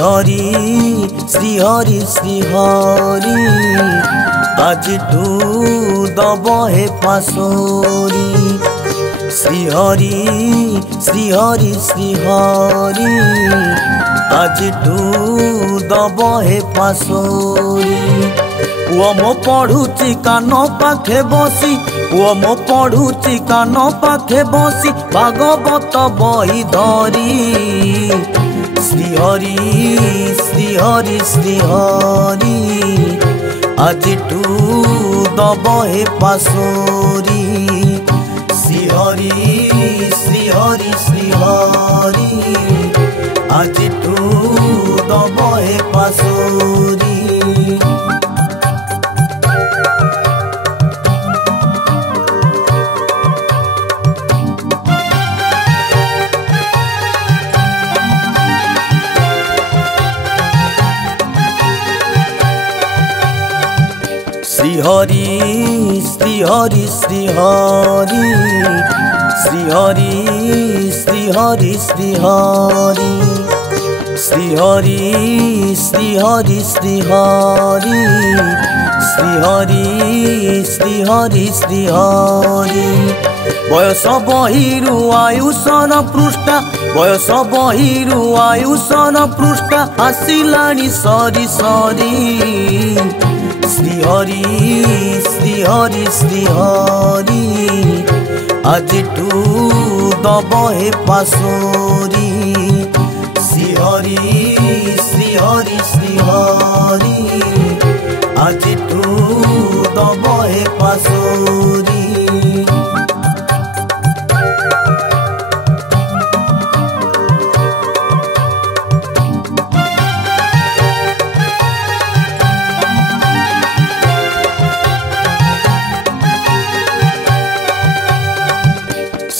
हरि श्री हरि श्री हरि आज तू दब हे फासोरी श्री हरि श्री हरि श्री हरि आज तू दब हे फासोरी पुओ मो पढ़ुची कान पाखे बसी पुओ मो पढ़ुची कान पाखे बसी भागवत बही धरी श्री हरि श्री हरि श्री हरि आज तू दब हे फासोरी श्री हरि श्री हरि श्री हरि आज तू दब हे फासोरी श्री हरि श्री हरि श्री हरि श्री हरि श्री हरि श्री हरि श्री हरि श्री हरि श्री हरि श्री हरि श्री हरि श्री हरि बयस बहिरु आयुषर पृष्ठा बयस बहिरु आयुषर पृष्ठा आसिलाणी सरी सरी श्री हरि श्री हरि श्री हरि आज तू दब हे फासोरी श्री हरि श्री हरि श्री हरि आज तू दब हे फासोरी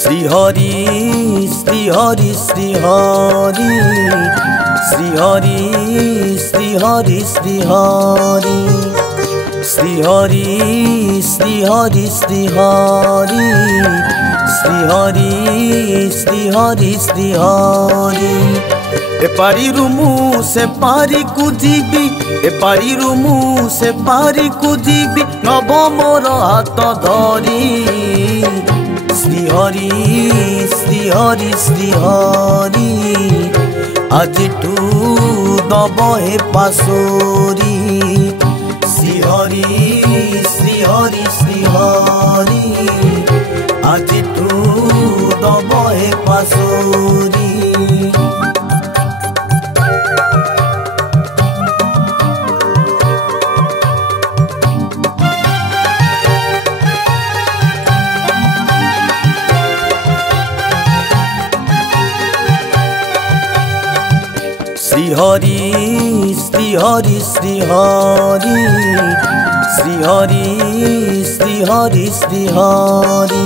श्री हरि श्री हरि श्री हरि श्री हरि श्री हरि श्री हरि श्री हरि श्री हरि श्री हरि श्री हरि श्री हरि श्री हरि एपारी रुमु से पारी को जीवी एपारी रुमु से पारी को जीवी नब मोर हाथ धरी श्री हरि श्री हरि श्री हरि आज तू दब हे फासोरी श्री हरि श्री हरि श्री हरि आज तू दब हे फासोरी श्री हरि श्री हरि श्री हरि श्री हरि श्री हरि श्री हरि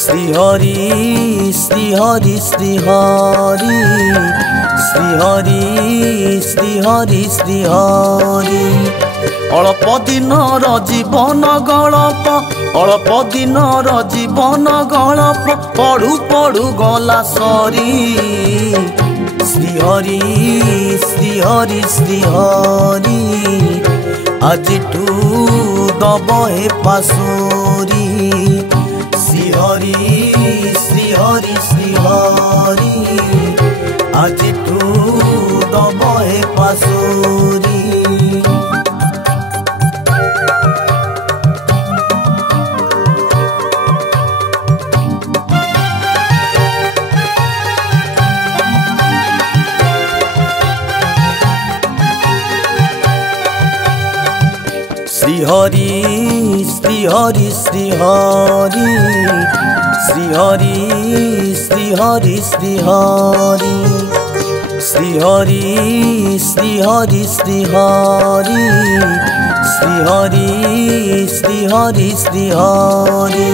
श्री हरि श्री हरि श्री हरि श्री हरि श्री हरि श्री हरि अल्प दिन जीवन गल्प अल्प दिन जीवन गल्प पढ़ु पढ़ु गला सरी श्री हरि श्री हरि श्री हरि आज तू दब हे फासोरी श्री हरि श्री हरि श्री हरि आज तू दब हे फासोरी श्री हरि श्री हरि श्री हरि श्री हरि श्री हरि श्री हरि श्री हरि श्री हरि श्री हरि श्री हरि श्री हरि श्री हरि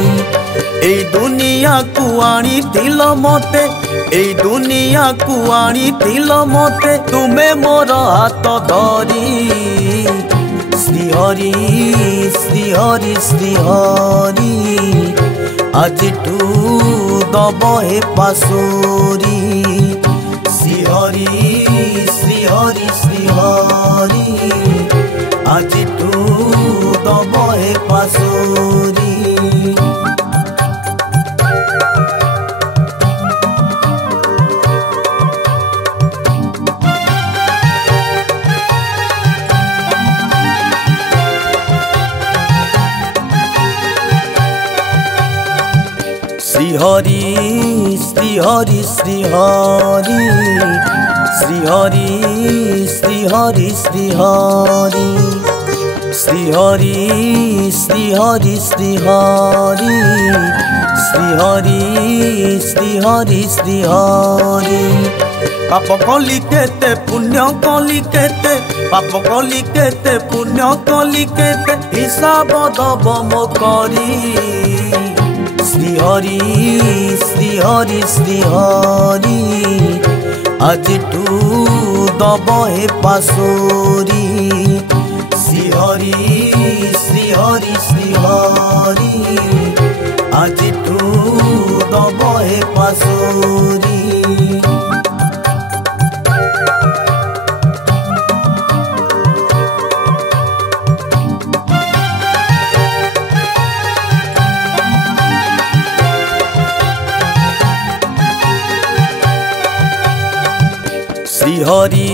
ए दुनिया को आनी दिल मते ए दुनिया को आनी दिल मते तुम्हें मोर हाथ धरी श्री हरि श्री हरि श्री हरि आज तू दब हे फासोरी श्री हरि श्री श्री हरि आज तू दब हे पासोरी। श्री हरि श्री हरि श्री हरि श्री हरि श्री हरि श्री हरि श्री हरि श्री हरि श्री हरि श्री हरि श्री हरि श्री हरि। पाप कली केते पुण्य कली केते पाप कली केते पुण्य कली केते हिसाब दब मो करी। श्री हरि श्री हरि श्री हरि आज तू दब हे पासोरी। श्री हरि श्री हरि श्री हरि आज तू दब हे पासोरी। श्री हरि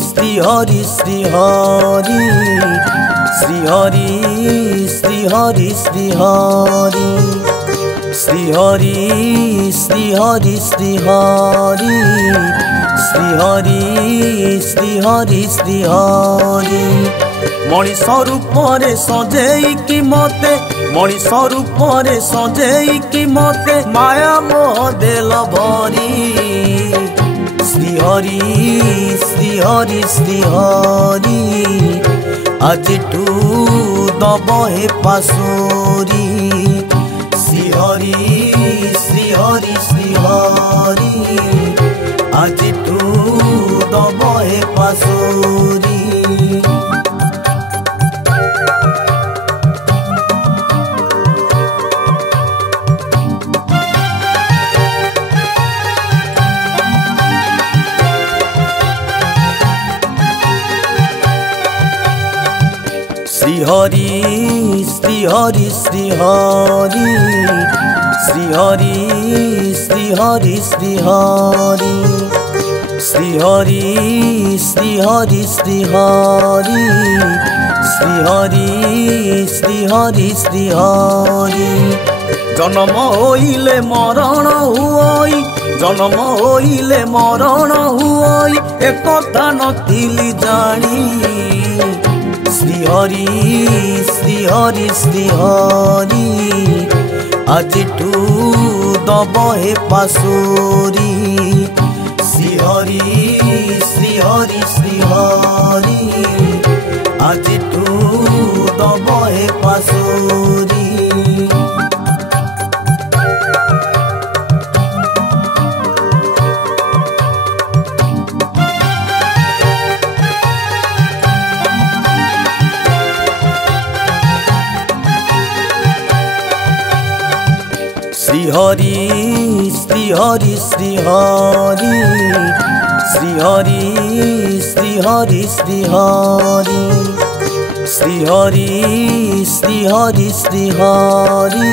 श्री हरि श्री हरि श्री हरि श्री हरि श्री हरि श्री हरि श्री हरि श्री हरि श्री हरि श्री हरि श्री हरि। मणिष रूपरे सजेइकी मते मणिष रूपरे सजेइकी मते माया मोह देल भरी। श्री हरि श्री हरि श्री हरि आज तू दब हे पासोरी। श्री हरि श्री हरि श्री हरि आज तू दब हे पासोरी। श्री हरि श्री हरि श्री हरि श्री हरि श्री हरि श्री हरि श्री हरि श्री हरि श्री हरि श्री हरि श्री हरि श्री हरि। जन्म होइले मरण हुई जन्म होइले मरण हुई एक कथा नथिली जानी। श्री हरि श्री हरि श्री हरि आज तू दब हे पासोरी। श्री हरि श्री हरि श्री हरि आज तू दब हे पासोरी। श्री हरि श्री हरि श्री हरि श्री हरि श्री हरि श्री हरि श्री हरि श्री हरि श्री हरि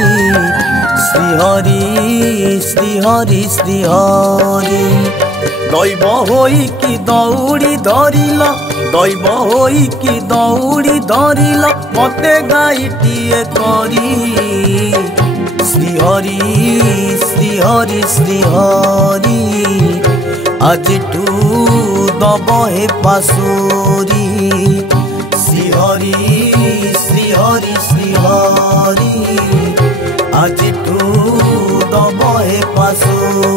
श्री हरि श्री हरि श्री हरि। दैव होई कि दौड़ी धरिल दैव होई कि दौड़ी धरिल मते गाईटिए करी। श्री हरि श्री हरि श्री हरि आज तू दब हे पासोरी। श्री हरि श्री हरि श्री हरि आज तू दब हे पासोरी।